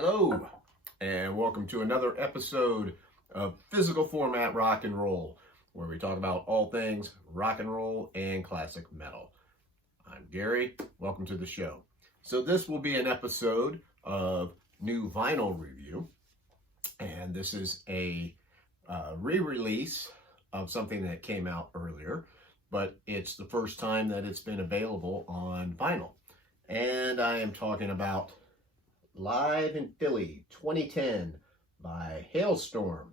Hello, and welcome to another episode of Physical Format Rock and Roll, where we talk about all things rock and roll and classic metal. I'm Gary. Welcome to the show. So this will be an episode of new vinyl review, and this is a re-release of something that came out earlier, but it's the first time that it's been available on vinyl. And I am talking about Live in Philly 2010 by Halestorm.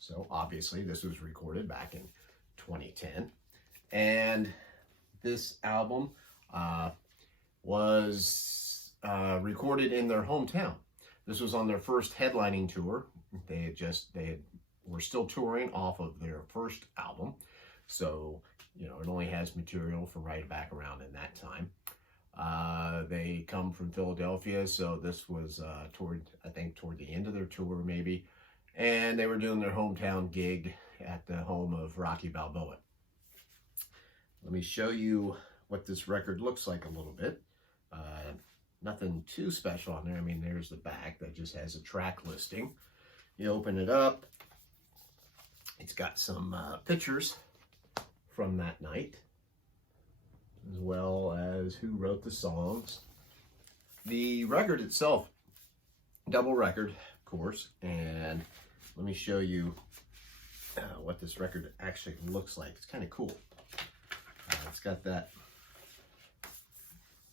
So obviously this was recorded back in 2010. And this album was recorded in their hometown. This was on their first headlining tour. They were still touring off of their first album. So, it only has material for right back around in that time. They come from Philadelphia, so this was toward the end of their tour maybe, and they were doing their hometown gig at the home of Rocky Balboa. Let me show you what this record looks like a little bit. Nothing too special on there. I mean, there's the back that just has a track listing. You open it up, it's got some pictures from that night, as well as who wrote the songs. The record itself, double record, of course, and let me show you what this record actually looks like. It's kind of cool. It's got that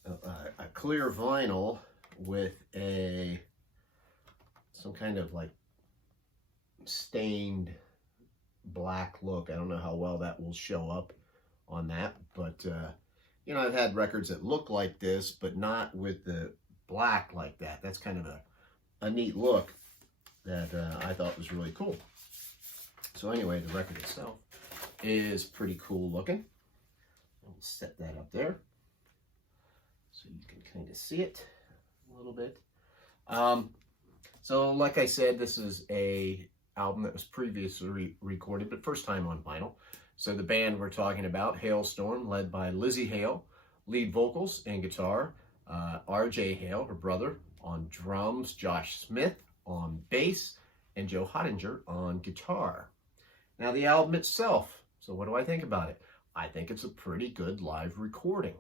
a clear vinyl with some kind of like stained black look. I don't know how well that will show up on that, but I've had records that look like this, but not with the black like that. That's kind of a neat look that I thought was really cool. So anyway, the record itself is pretty cool looking. I'll set that up there so you can kind of see it a little bit. So like I said, this is a album that was previously recorded, but first time on vinyl. So the band we're talking about, Halestorm, led by Lizzie Hale, lead vocals and guitar, R.J. Hale, her brother, on drums, Josh Smith on bass, and Joe Hottinger on guitar. Now the album itself, so what do I think about it? I think it's a pretty good live recording.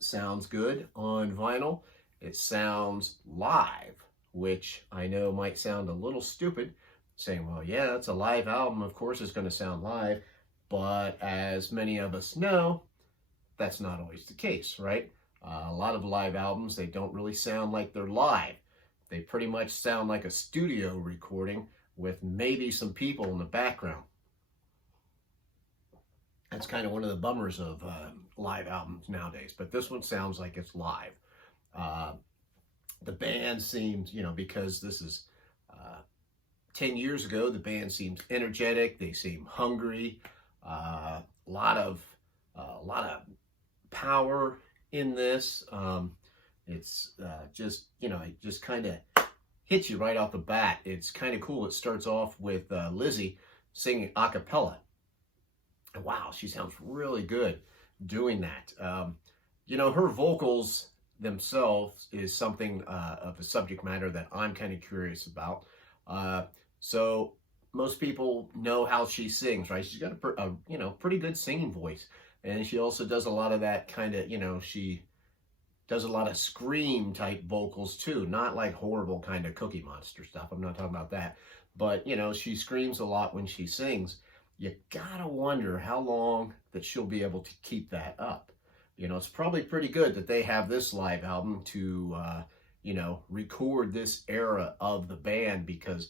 Sounds good on vinyl. It sounds live, which I know might sound a little stupid, saying, well, yeah, it's a live album, of course it's going to sound live, but as many of us know, that's not always the case, right? A lot of live albums, they don't really sound like they're live. They pretty much sound like a studio recording with maybe some people in the background. That's kind of one of the bummers of live albums nowadays, but this one sounds like it's live. The band seems, because this is 10 years ago, the band seems energetic. They seem hungry. A lot of power in this. It's just, it just kind of hits you right off the bat. It's kind of cool. It starts off with Lizzie singing a cappella. Wow, she sounds really good doing that. Her vocals themselves is something of a subject matter that I'm kind of curious about. So most people know how she sings, right? She's got a pretty good singing voice, and she also does a lot of that kind of, she does a lot of scream type vocals too, not like horrible kind of Cookie Monster stuff. I'm not talking about that, but she screams a lot when she sings. You gotta wonder how long that she'll be able to keep that up. It's probably pretty good that they have this live album to, record this era of the band, because,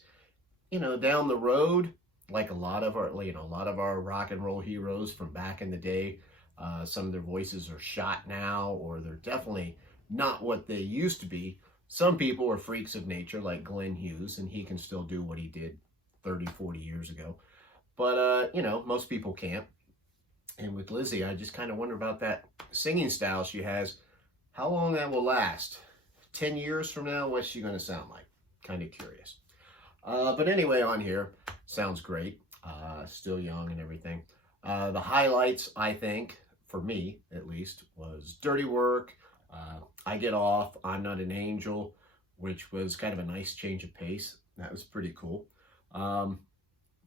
down the road, like a lot of our rock and roll heroes from back in the day, some of their voices are shot now, or they're definitely not what they used to be. Some people are freaks of nature, like Glenn Hughes, and he can still do what he did 30, 40 years ago. But, most people can't. And with Lizzie, I just kind of wonder about that singing style she has, how long that will last. 10 years from now, what's she going to sound like? Kind of curious. But anyway, on here, sounds great. Still young and everything. The highlights, I think, for me at least, was Dirty Work, I Get Off, I'm Not an Angel, which was kind of a nice change of pace. That was pretty cool.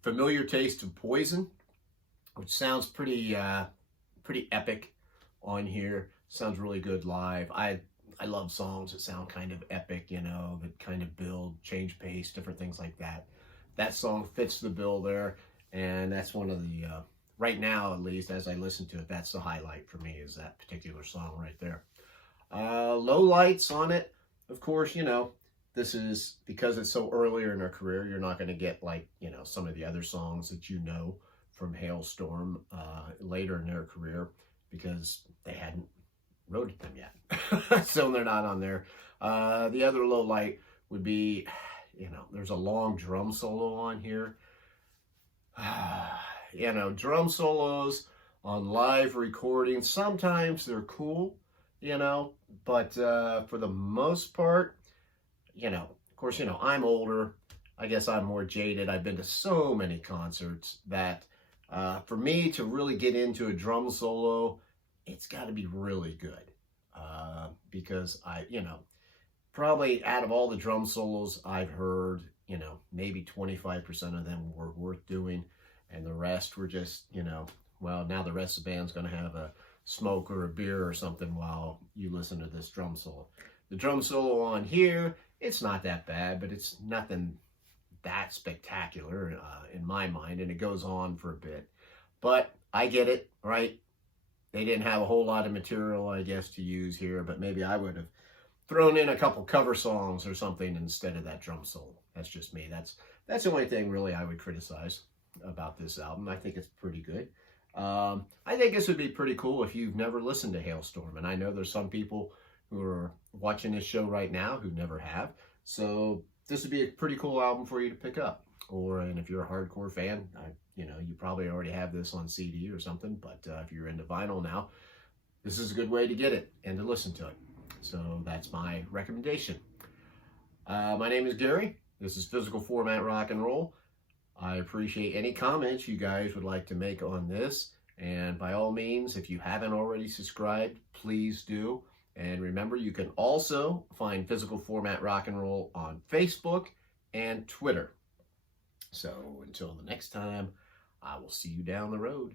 Familiar Taste of Poison, which sounds pretty epic on here. Sounds really good live. I love songs that sound kind of epic, you know, that kind of build, change pace, different things like that. That song fits the bill there, and that's one of the, right now at least, as I listen to it, that's the highlight for me, is that particular song right there. Low lights on it, of course, you know, this is, because it's so earlier in their career, you're not going to get like, you know, some of the other songs that you know from Halestorm later in their career, because they hadn't wrote them yet. So they're not on there. The other low light would be, you know, there's a long drum solo on here. You know, drum solos on live recordings, sometimes they're cool, you know, but for the most part, you know, of course, you know, I'm older. I guess I'm more jaded. I've been to so many concerts that for me to really get into a drum solo, it's got to be really good. Because you know, probably out of all the drum solos I've heard, you know, maybe 25% of them were worth doing. And the rest were just, you know, well, now the rest of the band's going to have a smoke or a beer or something while you listen to this drum solo. The drum solo on here, it's not that bad, but it's nothing that spectacular in my mind, and it goes on for a bit. But I get it, right? They didn't have a whole lot of material, I guess, to use here, but maybe I would have thrown in a couple cover songs or something instead of that drum solo. That's just me. That's the only thing really I would criticize about this album. I think it's pretty good. I think this would be pretty cool if you've never listened to Halestorm, and I know there's some people who are watching this show right now who never have, so this would be a pretty cool album for you to pick up. And if you're a hardcore fan, you know, you probably already have this on CD or something, but if you're into vinyl now, this is a good way to get it and to listen to it. So that's my recommendation. My name is Gary. This is Physical Format Rock and Roll. I appreciate any comments you guys would like to make on this. And by all means, if you haven't already subscribed, please do. And remember, you can also find Physical Format Rock and Roll on Facebook and Twitter. So until the next time, I will see you down the road.